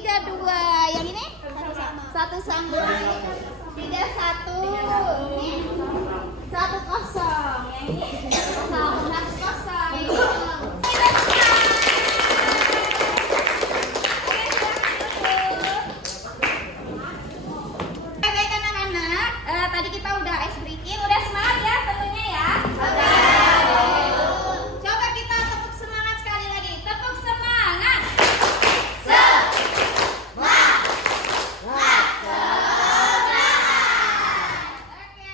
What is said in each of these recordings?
3-2. Yang ini? Satu sama. 3-1. Ini 1-0. Yang ini 1-0. Ini tadi kita udah ice breaking, udah semangat ya tentunya ya. Coba kita tepuk semangat sekali lagi. Tepuk semangat. Semangat. Oke,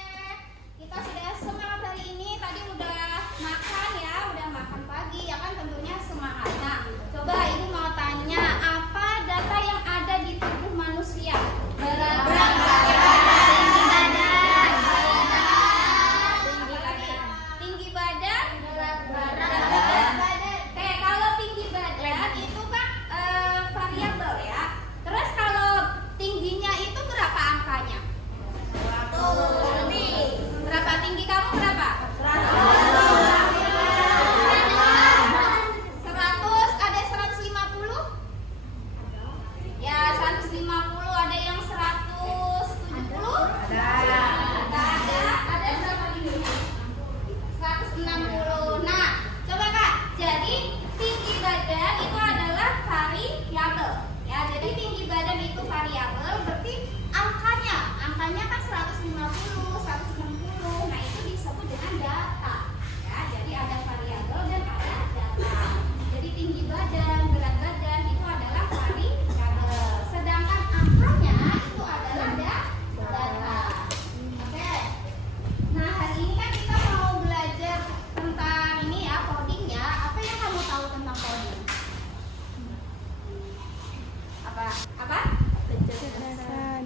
kita sudah semangat hari ini. Tadi udah makan ya, udah makan pagi ya kan, tentunya semangat. Nah, coba ibu mau tanya, apa data yang ada di tubuh manusia?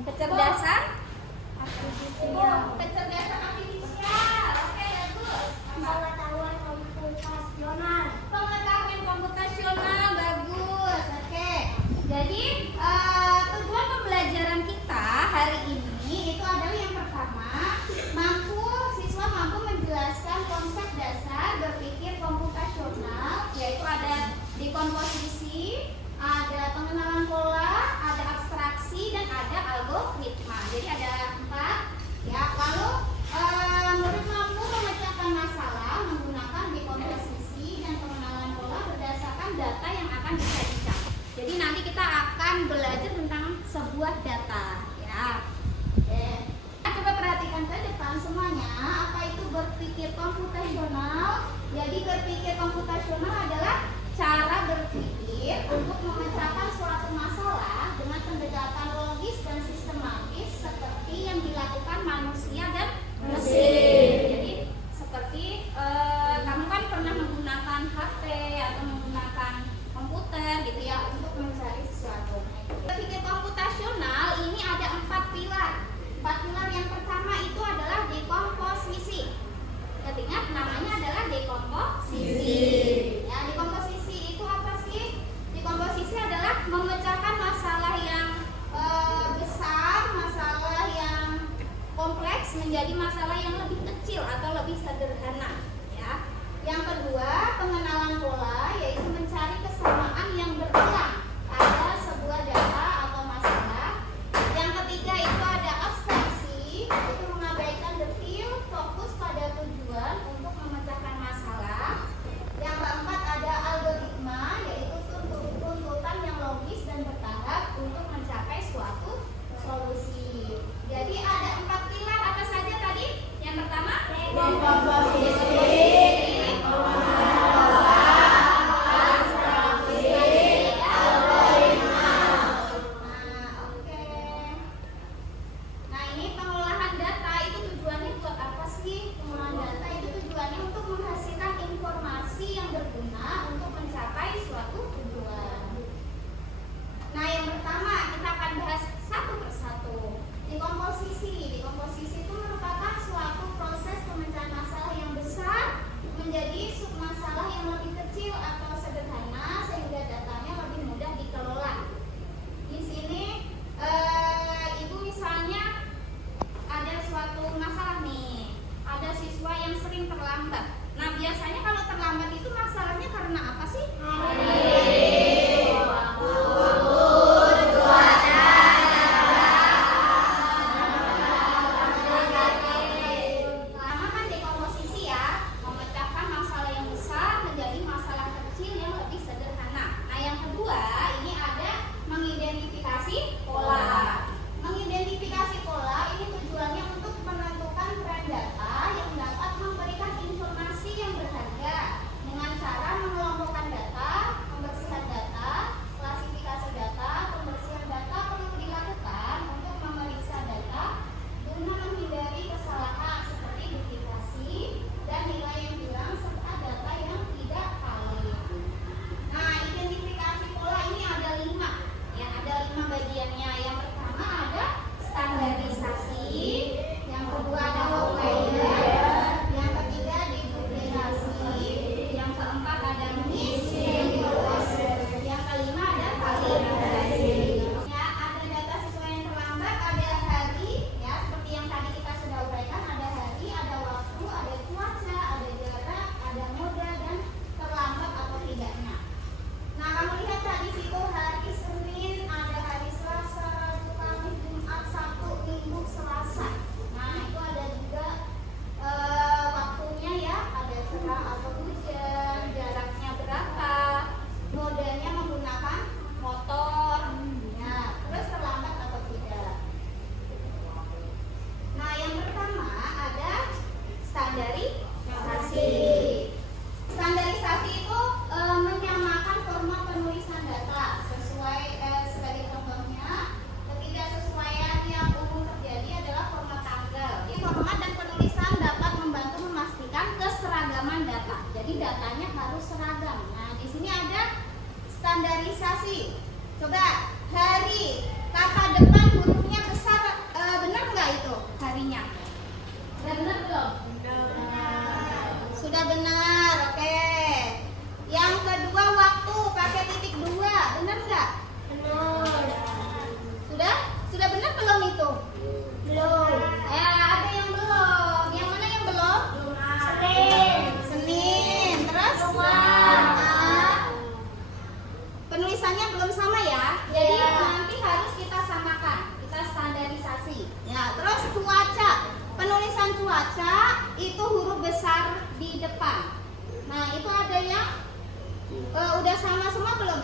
Kecerdasan artifisial. Kecerdasan artifisial. Oke, bagus. Pengetahuan komputasional. Pengetahuan komputasional, bagus. Oke. Jadi tujuan pembelajaran kita hari ini itu adalah yang pertama, siswa mampu menjelaskan konsep dasar berpikir komputasional, yaitu ada dekomposisi, ada pengenalan pola, ada abstraksi, dan ada algoritma. Jadi ada 4 ya. Lalu murid mampu memecahkan masalah menggunakan dekomposisi dan pengenalan pola berdasarkan data yang akan disajikan. Jadi nanti kita akan belajar tentang sebuah data ya. Oke. Coba perhatikan ke depan semuanya. Apa itu berpikir komputasional? Jadi berpikir komputasional adalah cara berpikir untuk memecahkan suatu masalah dengan pendekatan logis dan sistematis seperti yang dilakukan manusia dan mesin. Jadi seperti kamu kan pernah menggunakan HP atau menggunakan komputer gitu ya untuk mencari sesuatu. Berpikir komputasional ini ada 4 pilar. 4 pilar yang pertama itu adalah dekomposisi. Ingat namanya adalah dekomposisi. Ya, dekomposisi itu apa sih? Dekomposisi adalah memecahkan masalah yang besar, masalah yang kompleks menjadi masalah yang lebih kecil atau lebih sederhana. Ya. Yang kedua, pengenalan pola, yaitu mencari kesamaan yang berulang pada sebuah data atau masalah. Yang ketiga itu ada abstraksi, yaitu mengabaikan detail, fokus pada tujuan untuk memecahkan masalah.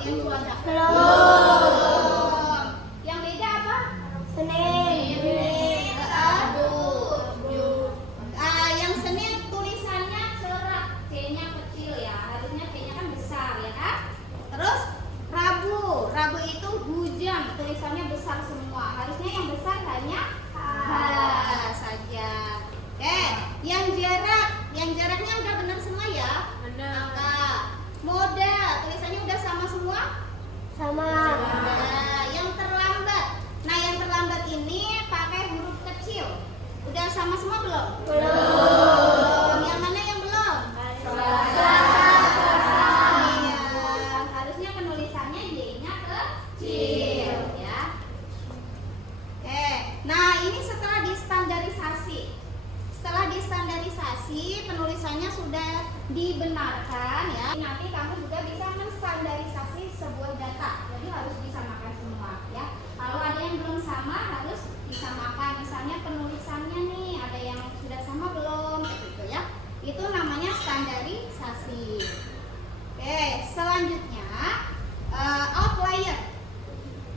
yang Juanda? Belum. Yang beda apa? Senin. Rabu. Yang Senin tulisannya serak, C-nya kecil ya. Harusnya C-nya kan besar ya kan? Terus Rabu. Rabu itu hujan, tulisannya besar semua. Harusnya yang besar hanya H saja. Oke, yang jaraknya udah benar semua ya? Benar. Moda, tulisannya udah sama semua? Sama. Nah, yang terlambat. Nah, yang terlambat ini pakai huruf kecil. Udah sama semua belum? Belum. Yang mana yang belum? Iya. Harusnya penulisannya Y-nya kecil ya. Oke. Nah, ini setelah distandarisasi. Setelah distandarisasi, penulisannya sudah dibenarkan ya. Nanti kamu juga bisa menstandarisasi sebuah data. Jadi harus disamakan semua ya. Kalau ada yang belum sama harus disamakan. Misalnya penulisannya nih, ada yang sudah sama belum gitu ya. Itu namanya standarisasi. Oke, selanjutnya outlier.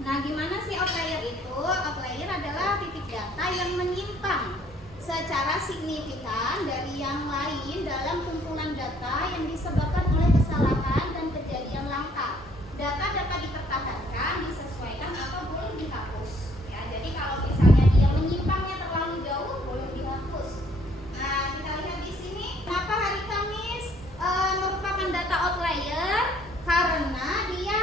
Nah, gimana sih outlier itu? Outlier adalah titik data yang menyimpang secara signifikan dari yang lain dalam kumpulan data yang disebabkan oleh kesalahan dan kejadian langka. Data dapat dipertahankan, disesuaikan atau boleh dihapus. Ya, jadi kalau misalnya dia menyimpangnya terlalu jauh, boleh dihapus. Nah, kita lihat di sini, kenapa hari Kamis merupakan data outlier? Karena dia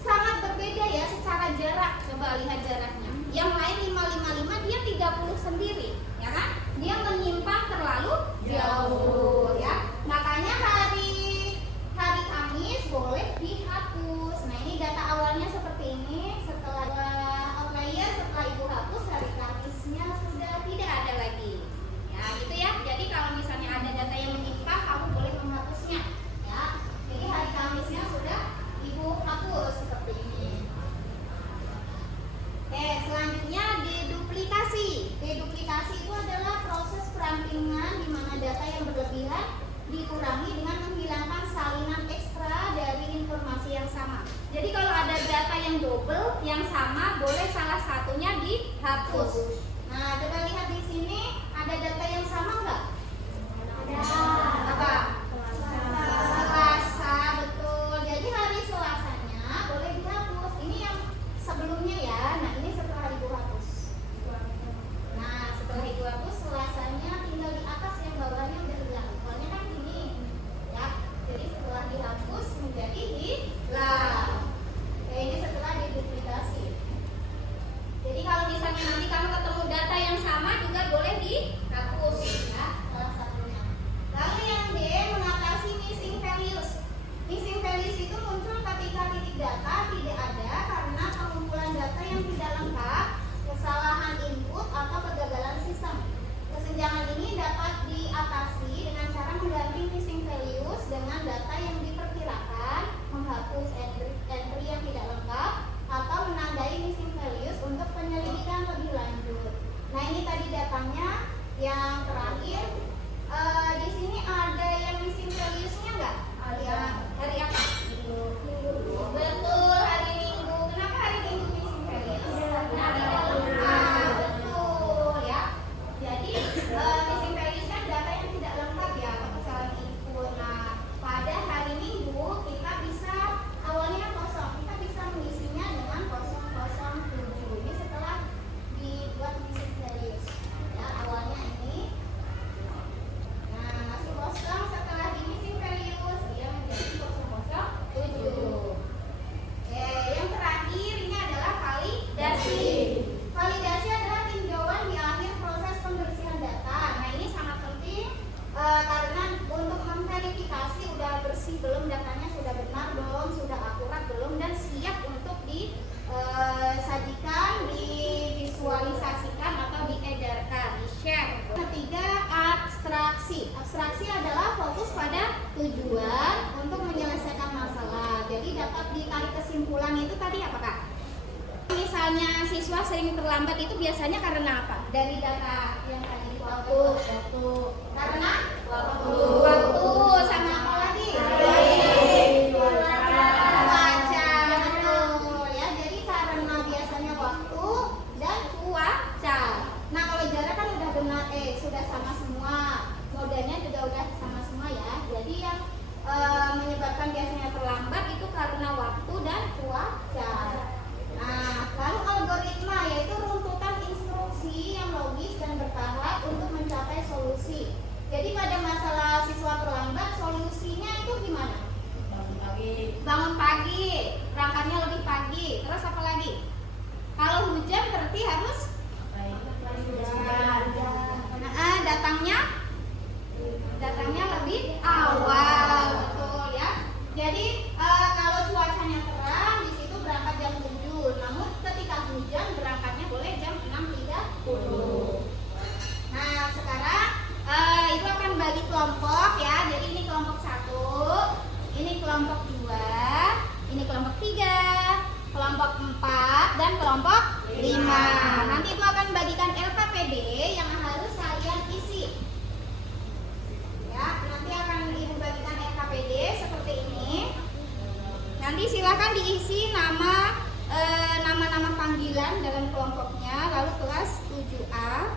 sangat berbeda ya secara jarak. Coba lihat jaraknya. Yang lain 555, dia 30 sendiri. Ya kan? Dia menyimpang terlalu jauh ya. Makanya hari Kamis boleh dihapus. Nah, ini data awalnya seperti ini. Setelah outlier, setelah ibu hapus, hari Kamisnya sudah tidak ada lagi. Ya, gitu ya. Jadi kalau misalnya ada data yang menyimpang, kamu boleh menghapusnya. Ya. Jadi hari Kamisnya sudah ibu hapus seperti ini. Oke, selanjutnya deduplikasi. Deduplikasi itu adalah proses perampingan di mana data yang berlebihan dikurangi dengan menghilangkan salinan ekstra dari informasi yang sama. Jadi kalau ada data yang double, yang sama, boleh salah satunya dihapus. Nah, coba lihat di sini, ada data yang sama nggak? Ada. Apa? Selasa, betul. Jadi hari Selasanya boleh dihapus. Ini yang sebelumnya ya. Nah, ini setelah ibu hapus. Nah, setelah ibu hapus, Selasanya tinggal di atas, yang bawahnya udah hilang. Soalnya kan gini ya. Jadi setelah dihapus menjadi hilang. Oke, ini setelah diduplikasi. Jadi kalau misalnya nanti kamu ketemu data yang sama, juga boleh dihapus ya, salah satunya. Lalu yang D, mengatasi missing values. Missing values itu muncul ketika titik data tidak ada karena pengumpulan data yang tidak lengkap, kesalahan input atau kegagalan sistem. Kesenjangan ini dapat diatasi dengan cara mengganti missing values dengan data yang diperkirakan, menghapus entry yang tidak lengkap, atau menandai missing values untuk penyelidikan lebih lanjut. Nah, ini tadi datanya yang terakhir. Di sini ada yang missing values-nya nggak? Hari apa? Minggu. Betul, hari Minggu. Kenapa hari Minggu missing values? Betul ya. Jadi missing values kan data yang tidak lengkap ya, kesalahan input. Nah, pada hari Minggu kita bisa, awalnya kan kosong, kita bisa mengisinya dengan 007. Ini setelah dibuat missing values. Ya, awalnya ini. Nah, masih kosong, setelah di missing values dia menjadi 007. Yang terakhir ini adalah validasi. Validasi adalah tinjauan di akhir proses pembersihan data. Nah, ini sangat penting karena untuk memverifikasi udah bersih belum, datanya sudah benar belum, sudah akurat belum, dan siap untuk disajikan, divisualisasikan atau diedarkan, di-share. Ketiga, abstraksi. Abstraksi adalah fokus pada tujuan untuk menyelesaikan masalah. Jadi dapat ditarik kesimpulan itu tadi apa, Kak? Misalnya siswa sering terlambat itu biasanya karena apa? Dari data yang tadi waktu. Karena waktu sama apa lagi? menyebabkan biasanya terlambat itu karena waktu dan cuaca. Nah, lalu algoritma yaitu runtutan instruksi yang logis dan bertahap untuk mencapai solusi. Jadi pada masalah siswa terlambat, solusinya itu gimana? Bangun pagi, berangkatnya lebih pagi. Terus apa lagi? Kalau hujan berarti harus datangnya lebih awal, betul ya. Jadi kalau cuacanya terang di situ berangkat jam 7. Namun ketika hujan berangkatnya boleh jam 6.30. Nah, sekarang itu akan bagi kelompok ya. Jadi ini kelompok 1, ini kelompok 2, ini kelompok 3, kelompok 4 dan kelompok 5. Nanti itu akan bagikan LKPD yang harus kalian isi. Ya, nanti akan Ibu bagikan LKPD seperti ini. Nanti silakan diisi nama-nama panggilan dalam kelompoknya, lalu kelas 7A.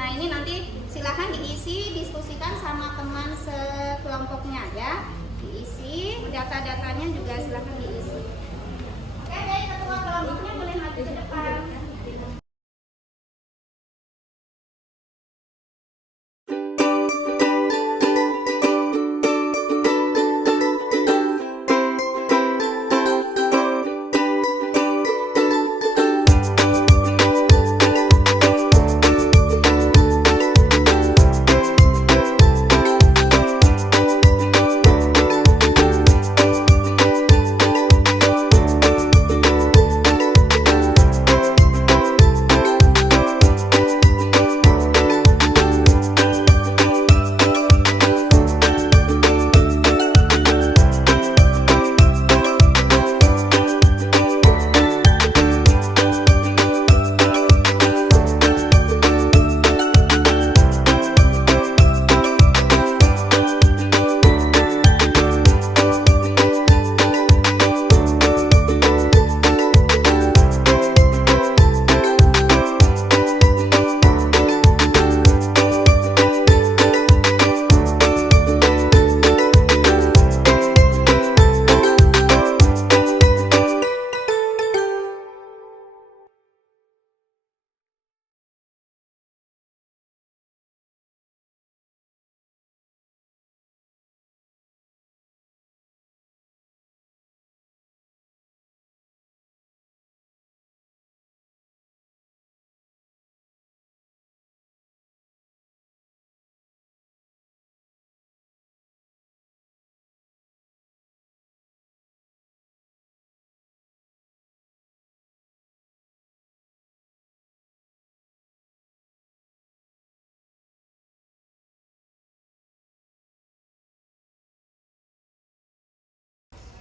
Nah, ini nanti silakan diisi, diskusikan sama teman sekelompoknya ya. Diisi, data-datanya juga silakan diisi. Oke, baik, ketua kelompoknya boleh maju ke depan.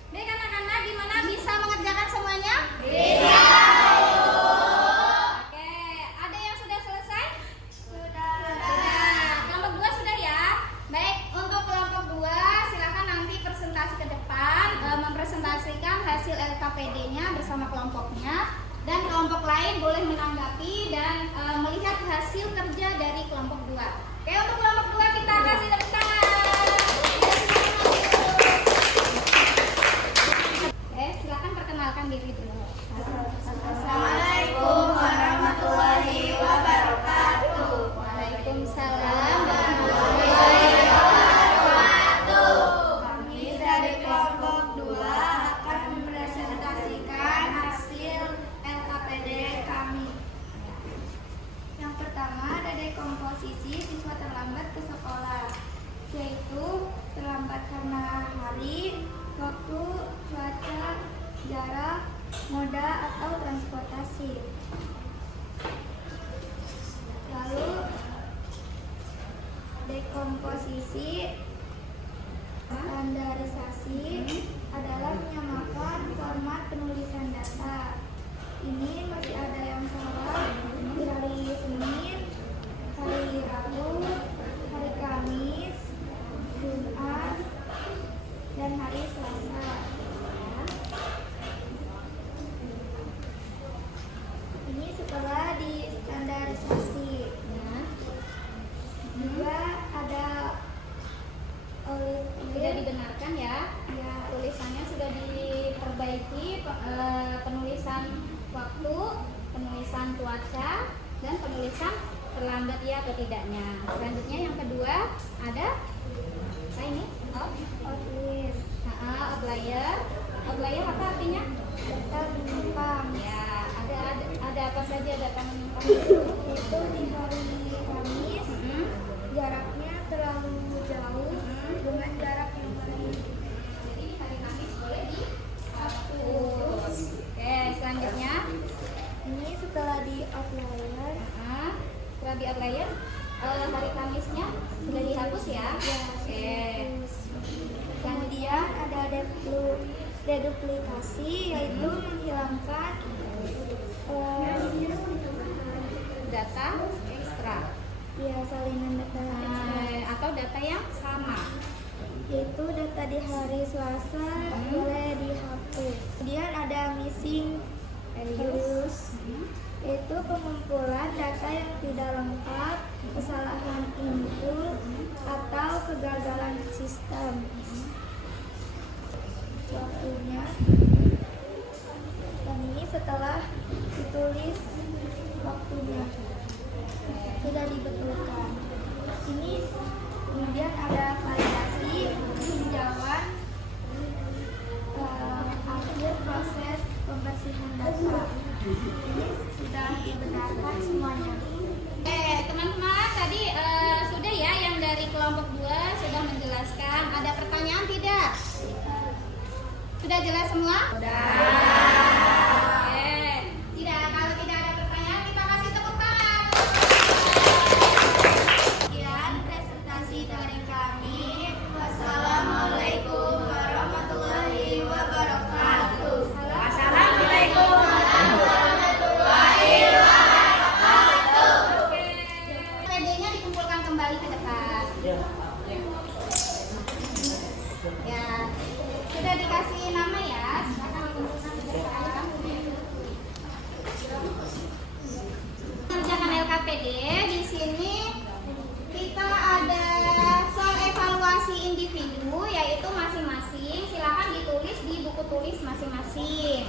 Baik anak-anak, gimana bisa mengerjakan semuanya? Bisa. Oke, ada yang sudah selesai? Sudah. Kelompok 2 sudah ya? Baik, untuk kelompok 2 silakan nanti presentasi ke depan, mempresentasikan hasil LKPD-nya bersama kelompoknya, dan kelompok lain boleh menanggapi dan melihat hasil kerja dari kelompok 2. Oke, untuk kelompok 2 kita kasih tepuk tangan. Silakan perkenalkan diri dulu. Assalamualaikum warahmatullahi wabarakatuh. Waalaikumsalam warahmatullahi wabarakatuh. Kami dari kelompok 2 akan mempresentasikan hasil LKPD kami. Yang pertama ada dekomposisi siswa terlambat ke sekolah, yaitu terlambat karena hari, waktu, cuaca, jarak, moda atau transportasi. Lalu dekomposisi standarisasi adalah menyamakan format penulisan data. Ini masih ada yang salah di hari Senin, hari Rabu, hari Kamis, Jumat, dan hari Selasa. Ini setelah distandarisasi. Juga ada Sudah didengarkan ya. membaca dan penulisan terlambat ya atau tidaknya. Selanjutnya yang kedua ada apa ini? Outlier. Outlier. Outlier apa artinya? Data menyimpang. Ya, ada apa saja data menyimpang? Itu di hari Kamis jaraknya terlalu jauh dengan jarak yang lain. Jadi di hari Kamis boleh dihapus. Oke, selanjutnya Ini setelah di outlier. setelah di outlier hari Kamisnya sudah dihapus ya? Oke. Kemudian ada deduplikasi, yaitu menghilangkan Data ekstra salinan data ekstra, atau data yang sama. yaitu data di hari Selasa boleh dihapus. Kemudian ada missing values, yaitu pengumpulan data yang tidak lengkap, kesalahan input, atau kegagalan sistem. Waktunya, dan ini setelah ditulis waktunya sudah dibetulkan. Ini kemudian ada validasi tinjauan akhir proses pembersihan data. Ini sudah dibenarkan semuanya. Teman-teman tadi sudah ya yang dari kelompok 2 sudah menjelaskan. Ada pertanyaan tidak? Sudah jelas semua? Oke. Kalau tidak ada pertanyaan kita kasih tepuk tangan. Sekian presentasi dari kami. Wassalamualaikum warahmatullahi wabarakatuh. Assalamualaikum warahmatullahi wabarakatuh. Oke. PD-nya dikumpulkan kembali ke depan. Ya, sudah dikasih nama ya. Silakan dikumpulkan ke depan. Kerjakan LKPD di sini kita ada soal evaluasi individu yaitu masing-masing. Silakan ditulis di buku tulis masing-masing.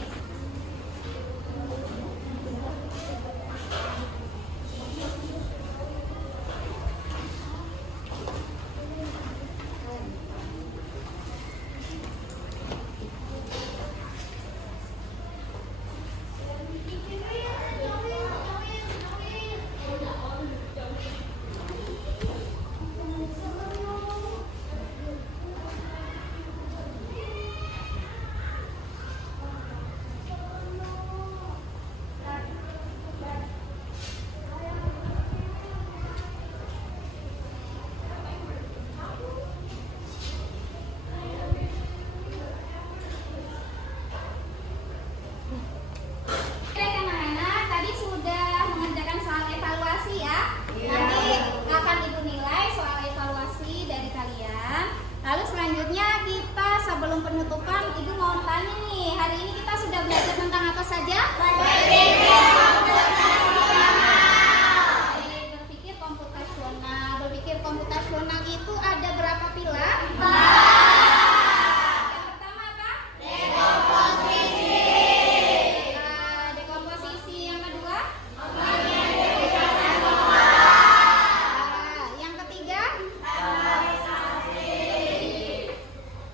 Sebelum penutupan, Ibu mau tanya nih, hari ini kita sudah belajar tentang apa saja? Berpikir komputasional. Berpikir komputasional itu ada berapa pilar? Yang pertama apa? Dekomposisi. Dekomposisi. Yang kedua? Yang ketiga?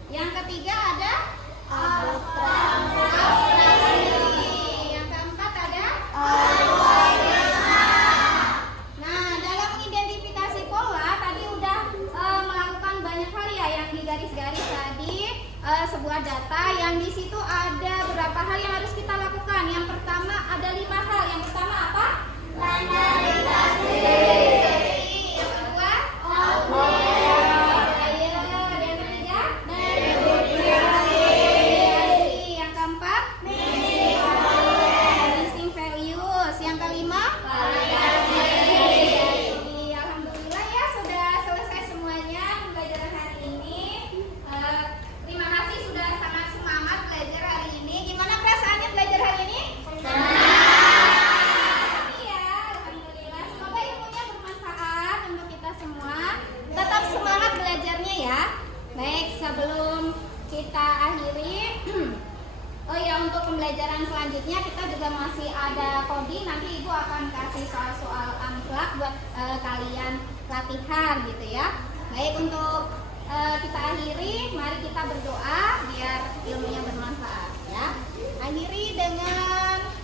Yang ketiga ada abstraksi. Yang keempat masih ada coding, nanti Ibu akan kasih soal-soal amplak buat kalian latihan gitu ya. Baik, untuk kita akhiri, mari kita berdoa biar ilmunya bermanfaat ya. Akhiri dengan